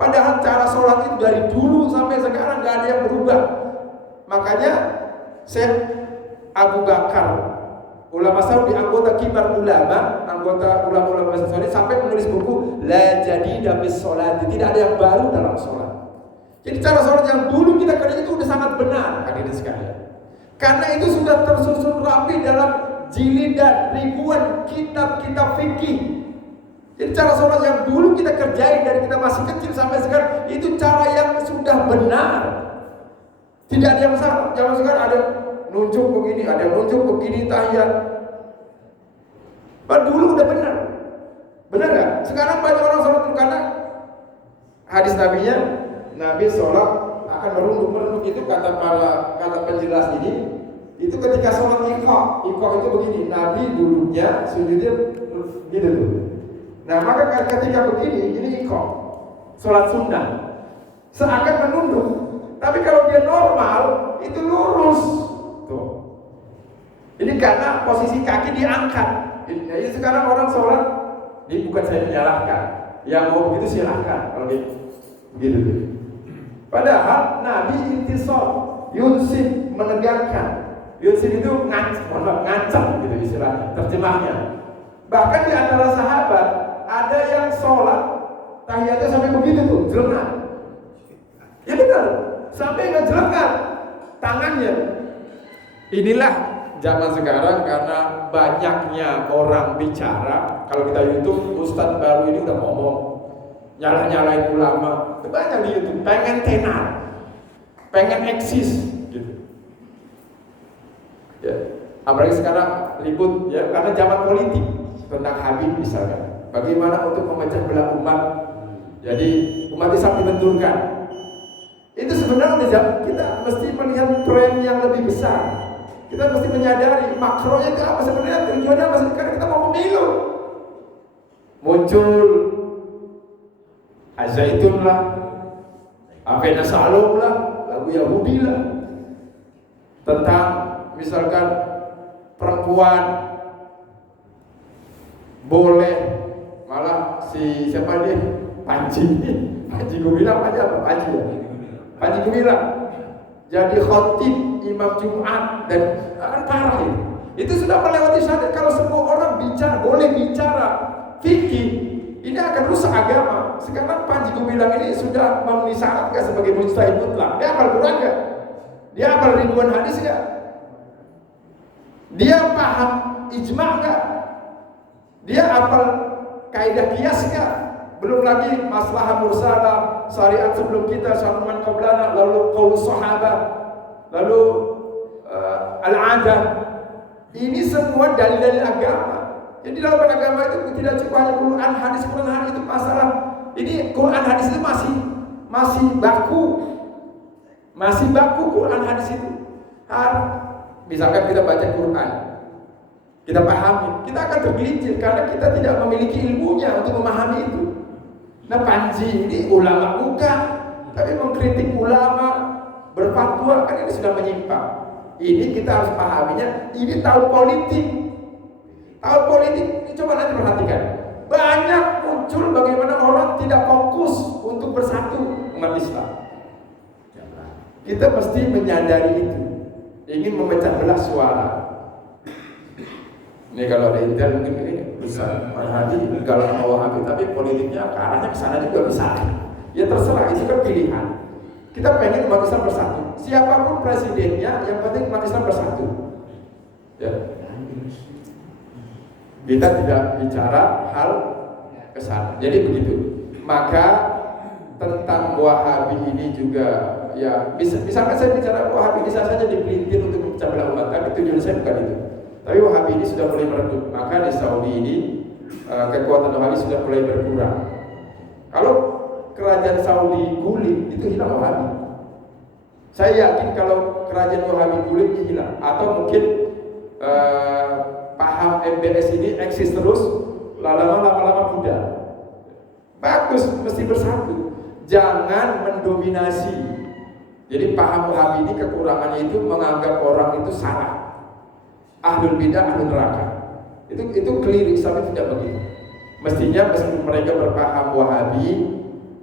Padahal cara sholat itu dari dulu sampai sekarang gak ada yang berubah. Makanya Syekh Abu Bakar, ulama Saudi, anggota kibar ulama, anggota ulama-ulama Saudi, sampai menulis buku La Jadida bis Sholat. Tidak ada yang baru dalam sholat. Jadi cara sholat yang dulu kita kerjain itu sudah sangat benar, hadirin sekalian. Karena itu sudah tersusun rapi dalam jilidan ribuan kitab-kitab fikih. Jadi cara sholat yang dulu kita kerjain dari kita masih kecil sampai sekarang, itu cara yang sudah benar. Tidak ada yang salah. Zaman sekarang ada nunjuk begini, ada nunjuk begini tahiyat. Dulu udah benar. Benar gak? Sekarang banyak orang sholat karena hadis Nabinya, Nabi sholat akan merunduk itu kata penjelas ini. Itu ketika sholat iqah itu begini, Nabi duduknya, sujudnya gitu tuh. Nah maka ketika begini, ini iqah, sholat sunnah, seakan menunduk. Tapi kalau dia normal, itu lurus. Tuh. Ini karena posisi kaki diangkat. Jadi sekarang orang sholat, ini bukan saya menyalahkan. Yang mau begitu silahkan, kalau gitu. Padahal Nabi intisab, yunsib, menegakkan. Yunsib itu ngancam gitu istilahnya, terjemahnya. Bahkan di antara sahabat ada yang sholat tahiyatnya sampai begitu tuh, jelengan. Ya benar, sampai ngejelengan tangannya. Inilah zaman sekarang karena banyaknya orang bicara. Kalau kita YouTube, Ustadz baru ini udah ngomong nyalain ulama. Banyak di YouTube, pengen tenar, pengen eksis gitu. Ya, apalagi sekarang ribut ya karena zaman politik tentang Habib misalnya. Bagaimana untuk memecah belah umat? Jadi umat Islam dibenturkan. Itu sebenarnya kita mesti melihat tren yang lebih besar. Kita mesti menyadari makronya itu apa sebenarnya, tujuannya apa? Karena kita mau pemilu. Muncul Azaitun lah, Afena Salom lah, lagu Yahudi lah, tentang misalkan perempuan boleh, malah siapa dia, Panji Gumilang aja apa? Panji Gumilang jadi khotib imam Jumat dan akan parah itu. Itu sudah melewati syarat. Kalau semua orang boleh bicara fikih, ini akan rusak agama. Sekarang Panji Gumilang ini sudah memenuhi syarat gak sebagai mujtahid mutlak? Dia hafal Quran gak? Dia hafal ribuan hadis gak? Dia paham ijma' gak? Dia hafal kaidah qiyas gak? Belum lagi maslahah mursalah, syariat sebelum kita, syarman qablana, lalu qaul sahabat, lalu al-adah. Ini semua dalil-dalil agama. Jadi dalam agama itu tidak cuma hanya Quran hadis itu masalah. Ini Quran hadis itu masih baku. Masih baku Quran hadis itu. Misalkan kita baca Quran, kita pahami, kita akan tergelincir karena kita tidak memiliki ilmunya untuk memahami itu. Nah Panji ini ulama bukan, tapi mengkritik ulama, berfatwa, kan ini sudah menyimpang. Ini kita harus pahaminya. Ini tahun politik. Tahun politik ini coba nanti perhatikan. Banyak muncul bagaimana orang tidak fokus untuk bersatu umat Islam. Kita mesti menyadari itu. Ingin memecah belah suara. Ini kalau ada intel mungkin ini besar Wahabi, kalau mau Wahabi, tapi politiknya ke arahnya ke sana juga bisa. Ya terserah, itu kan pilihan. Kita pengen umat Islam bersatu. Siapapun presidennya, yang penting umat Islam bersatu. Ya. Kita tidak bicara hal ke sana. Jadi begitu. Maka tentang Wahabi ini juga, ya misalkan saya bicara Wahabi bisa saja dipelintir untuk memecah belah umat, tapi tujuan saya bukan itu. Tapi Wahabi ini sudah mulai meredup. Maka di Saudi ini kekuatan Wahabi sudah mulai berkurang. Kalau kerajaan Saudi guling, itu hilang Wahabi. Saya yakin kalau kerajaan Wahabi guling, hilang. Atau mungkin paham MBS ini eksis terus, lama-lama pudar. Bagus, mesti bersatu. Jangan mendominasi. Jadi paham Wahabi ini kekurangannya itu menganggap orang itu salah. Ahlul bidah, ahlul neraka. Itu keliru, Islam tidak begitu. Mestinya meskipun mereka berpaham Wahabi,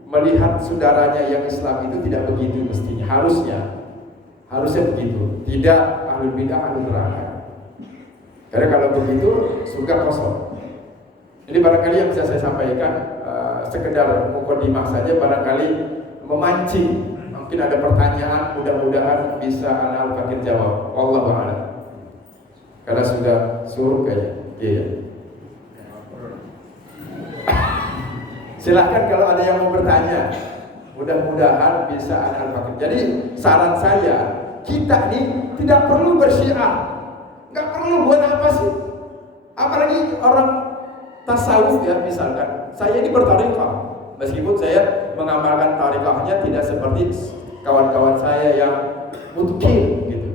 melihat saudaranya yang Islam itu tidak begitu mestinya. Harusnya begitu. Tidak ahlul bidah, ahlul neraka. Karena kalau begitu surga kosong. Ini barangkali yang bisa saya sampaikan, sekedar mukadimah saja, barangkali memancing. Mungkin ada pertanyaan, mudah-mudahan bisa Ana Al-Fakir jawab. Wallahu a'lam. Karena sudah suruh kayaknya. Iya. Silahkan kalau ada yang mau bertanya. Mudah-mudahan bisa Ana Al-Fakir. Jadi saran saya, kita ini tidak perlu bersyiar. Nggak perlu, buat apa sih? Apalagi orang tasawuf ya, misalkan saya ini bertarikah, meskipun saya mengamalkan tarikahnya tidak seperti kawan-kawan saya yang mungkin gitu.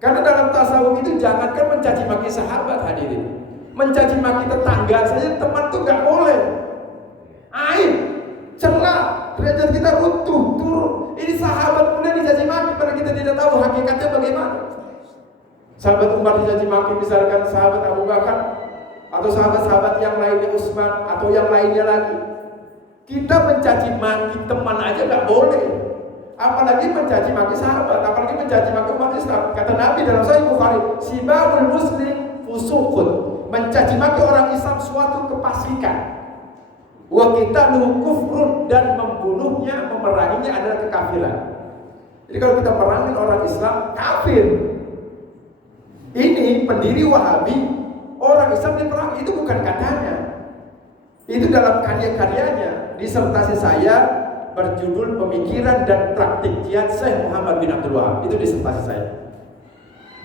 Karena dalam tasawuf itu jangankan mencaci maki sahabat, hadirin, mencaci maki tetangga saja, teman tuh nggak boleh. Aib, celah, derajat kita runtuh, turun. Ini sahabat kemudian dicaci maki, karena kita tidak tahu hakikatnya bagaimana. Sahabat Umar dicaci maki, misalkan sahabat Abu Bakar atau sahabat-sahabat yang lainnya, Utsman atau yang lainnya lagi. Kita mencaci maki teman aja nggak boleh, apalagi mencaci maki sahabat, apalagi mencaci maki umat Islam. Kata Nabi dalam Sahih Bukhari, sibabul muslim fusukun, mencaci maki orang Islam suatu kefasikan. Wa qitaluhu kufrun, dan membunuhnya, memeranginya adalah kekafiran. Jadi kalau kita perangin orang Islam, kafir. Ini pendiri Wahabi, orang Islam diperangi, itu bukan katanya. Itu dalam karya-karyanya. Disertasi saya berjudul Pemikiran dan Praktik Jihad Syekh Muhammad bin Abdul Wahab. Itu disertasi saya.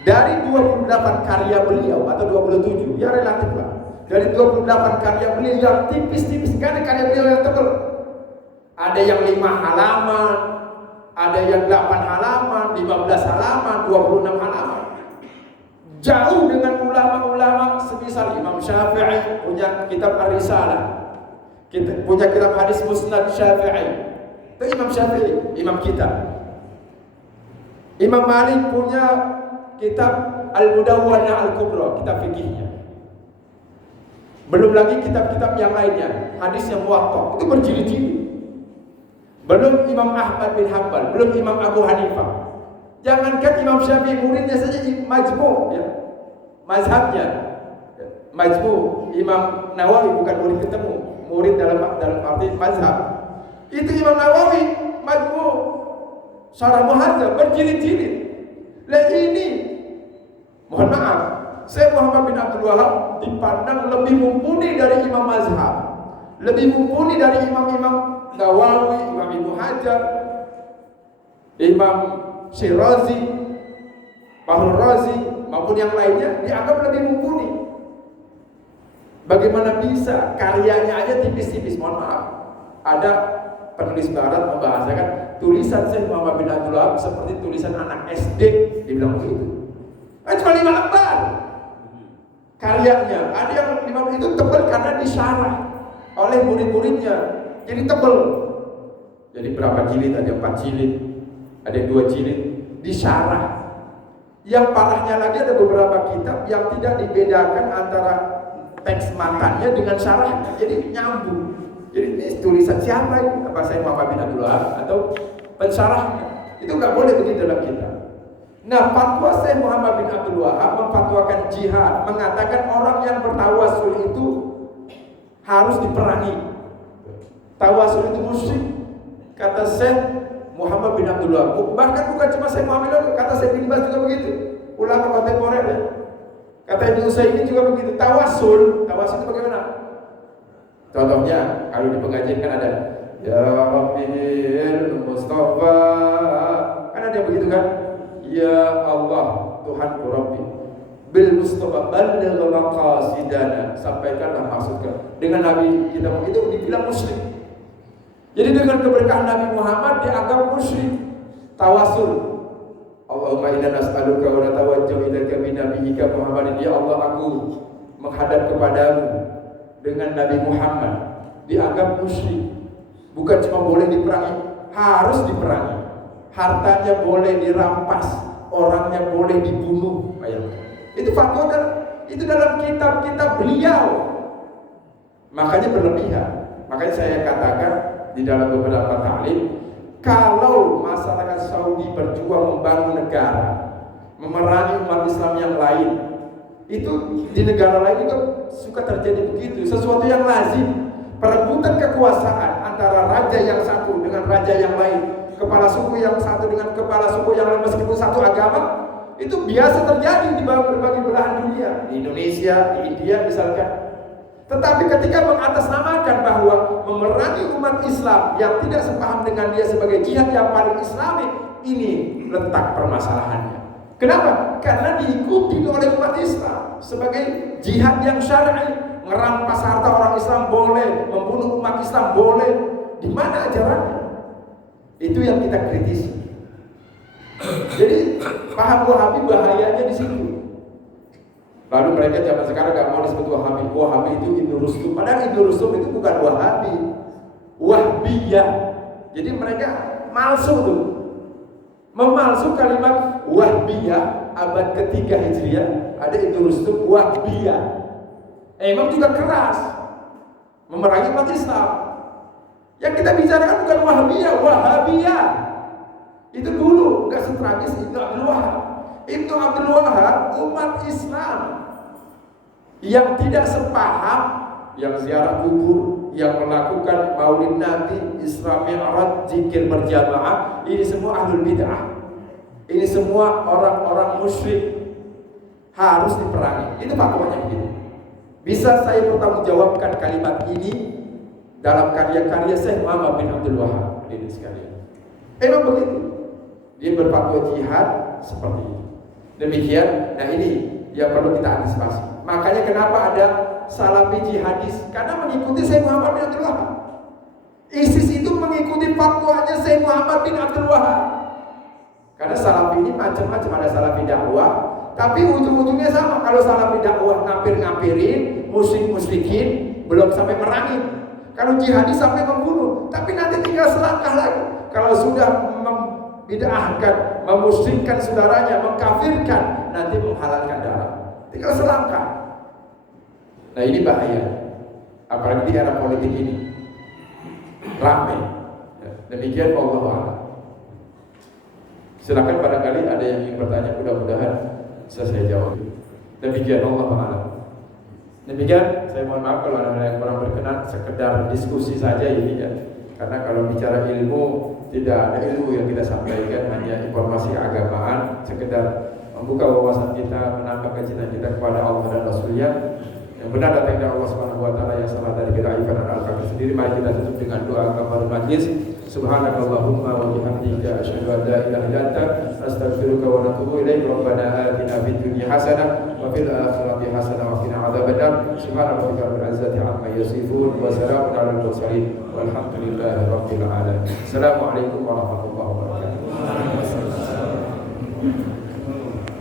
Dari 28 karya beliau, atau 27, ya relatif lah. Dari 28 karya beliau yang tipis-tipis, kan karya beliau yang tebal. Ada yang 5 halaman, ada yang 8 halaman, 15 halaman, 26 halaman. Jauh dengan ulama-ulama semisal Imam Syafi'i punya kitab Ar-Risalah, kita punya kitab hadis Musnad Syafi'i. Itu Imam Syafi'i, imam kita. Imam Malik punya kitab Al-Mudawwanah Al-Kubra, kitab fikihnya. Belum lagi kitab-kitab yang lainnya, hadis yang muwatta, itu berjilid-jilid. Belum Imam Ahmad bin Hanbal, belum Imam Abu Hanifah. Jangankan Imam Syafi'i, muridnya saja majmu', ya, mazhabnya majmu'. Imam Nawawi bukan murid ketemu, murid dalam arti mazhab. Itu Imam Nawawi majmu', syarah muhadzab, berjilid-jilid. Lah ini, mohon maaf, Syekh Muhammad bin Abdul Wahab dipandang lebih mumpuni dari imam mazhab, lebih mumpuni dari imam-imam Nawawi, Imam Ibnu Hajar, Imam Syirazi, Fahrul Razi, maupun yang lainnya, dianggap lebih mumpuni. Bagaimana bisa karyanya aja tipis-tipis? Mohon maaf, ada penulis barat membahasakan tulisan Syekh Muhammad bin Abdul Wahab seperti tulisan anak SD, dibilang begitu. Cuma 5 lembar karyanya. Ada yang 5 itu tebal karena disyarah oleh murid-muridnya, jadi tebal. Jadi berapa jilid? Ada 4 jilid, ada 2 jilid, disyarah. Yang parahnya lagi ada beberapa kitab yang tidak dibedakan antara teks matanya dengan syarahnya, jadi nyambung. Jadi ini tulisan siapa ini? Apa Syekh Muhammad bin Abdul Wahab atau pensyarahnya? Itu nggak boleh begitu dalam kita. Nah, fatwa Syekh Muhammad bin Abdul Wahab memfatwakan jihad, mengatakan orang yang bertawasul itu harus diperangi. Tawasul itu musyrik, kata Syekh Muhammad bin Abdul Wahab. Bahkan bukan cuma Syekh Muhammad bin Abdul Wahab, kata Syekh bin Baz juga begitu. Ulama kontemporer ya. Kata Ibnu Utsaimin juga begitu. Tawasul itu bagaimana? Contohnya kalau di pengajian kan ada Ya Rabbil Mustafa, kan ada begitu kan? Ya Allah Tuhanku Rabbi bil Mustafa balligh maqasidana, sampaikanlah maksudnya. Dengan Nabi kita itu dibilang musyrik. Jadi dengan keberkahan Nabi Muhammad dianggap musyrik. Tawasul. Allahumma inna nas'aluka wa natawajjahu ilaika bi nabiyyika Muhammadin. Ya Allah, aku menghadap kepadamu dengan Nabi Muhammad. Dianggap musyrik. Bukan cuma boleh diperangi, harus diperangi. Hartanya boleh dirampas, orangnya boleh dibunuh. Itu fatwa itu dalam kitab-kitab beliau. Makanya berlebihan. Makanya saya katakan di dalam beberapa taklim, kalau masyarakat Saudi berjuang membangun negara, memerangi umat Islam yang lain, itu di negara lain juga suka terjadi begitu. Sesuatu yang lazim. Perebutan kekuasaan antara raja yang satu dengan raja yang lain, kepala suku yang satu dengan kepala suku yang lain meskipun satu agama, itu biasa terjadi di berbagai belahan dunia, di Indonesia, di India misalkan. Tetapi ketika mengatasnamakan bahwa memerangi umat Islam yang tidak sepaham dengan dia sebagai jihad yang paling islami, ini letak permasalahannya. Kenapa? Karena diikuti oleh umat Islam sebagai jihad yang syar'i. Merampas harta orang Islam boleh, membunuh umat Islam boleh. Di mana ajarannya? Itu yang kita kritisi. Jadi paham Wahabi bahayanya di situ. Lalu mereka zaman sekarang gak mau disebut Wahabi. Wahabi itu Ibnu Rustum. Padahal Ibnu Rustum itu bukan Wahabi, Wahbiyah. Jadi mereka malsu tuh, memalsu kalimat Wahbiyah abad ketiga Hijriah. Ada Ibnu Rustum Wahbiyah. Emang juga keras memerangi umat Islam. Yang kita bicarakan bukan Wahabiyah. Itu dulu nggak setragis Ibnu Abdul Wahab. Ibnu Abdul Wahab umat Islam yang tidak sepaham, yang ziarah kubur, yang melakukan maulid Nabi, Isra Mi'raj, zikir berjamaah, ini semua ahlul bid'ah. Ini semua orang-orang musyrik, harus diperangi. Itu fatwanya begitu. Bisa saya bertanggungjawabkan kalimat ini dalam karya-karya Syekh Muhammad bin Abdul Wahab ini sekalian. Emang begitu. Dia berfatwa jihad seperti ini. Demikian, nah ini yang perlu kita antisipasi. Makanya kenapa ada Salafi jihadis? Karena mengikuti Syekh Muhammad bin Abdul Wahab. ISIS itu mengikuti fatwanya Syekh Muhammad bin Abdul Wahab. Karena Salafi ini macam-macam, ada Salafi dakwah, tapi ujung-ujungnya sama. Kalau Salafi dakwah ngapir-ngapirin, musyrik-musyrikin, belum sampai merangi. Kalau jihadis sampai membunuh, tapi nanti tinggal selangkah lagi. Kalau sudah membid'ahkan, memusyrikkan saudaranya, mengkafirkan, nanti menghalalkan darah. Tinggal selangkah. Nah ini bahaya. Apalagi di era politik ini ramai. Demikian Allah a'lam. Silakan barangkali ada yang ingin bertanya, mudah-mudahan bisa saya jawab. Demikian Allah a'lam. Demikian, saya mohon maaf kalau ada yang kurang berkenan, sekedar diskusi saja ini ya. Karena kalau bicara ilmu, tidak ada ilmu yang kita sampaikan, hanya informasi keagamaan, sekedar membuka wawasan kita, menambah kecintaan kita kepada Allah dan Rasulnya. Yang benar datang dari Allah Subhanahu wa taala, yang salah dari kita Ifan dan Al-Fakir sendiri. Mari kita tutup dengan doa kafaratul majlis. Subhanakallahumma wa bihamdika asyhadu an la ilaha illa anta astaghfiruka wa atubu ilaik. Rabbana atina fid dunya hasanah wa fil akhirati hasanah wa qina adzabannar. Subhana rabbika rabbil izzati amma yasifun wa salamun alal mursalin walhamdulillahi rabbil alamin. Assalamualaikum warahmatullahi wabarakatuh.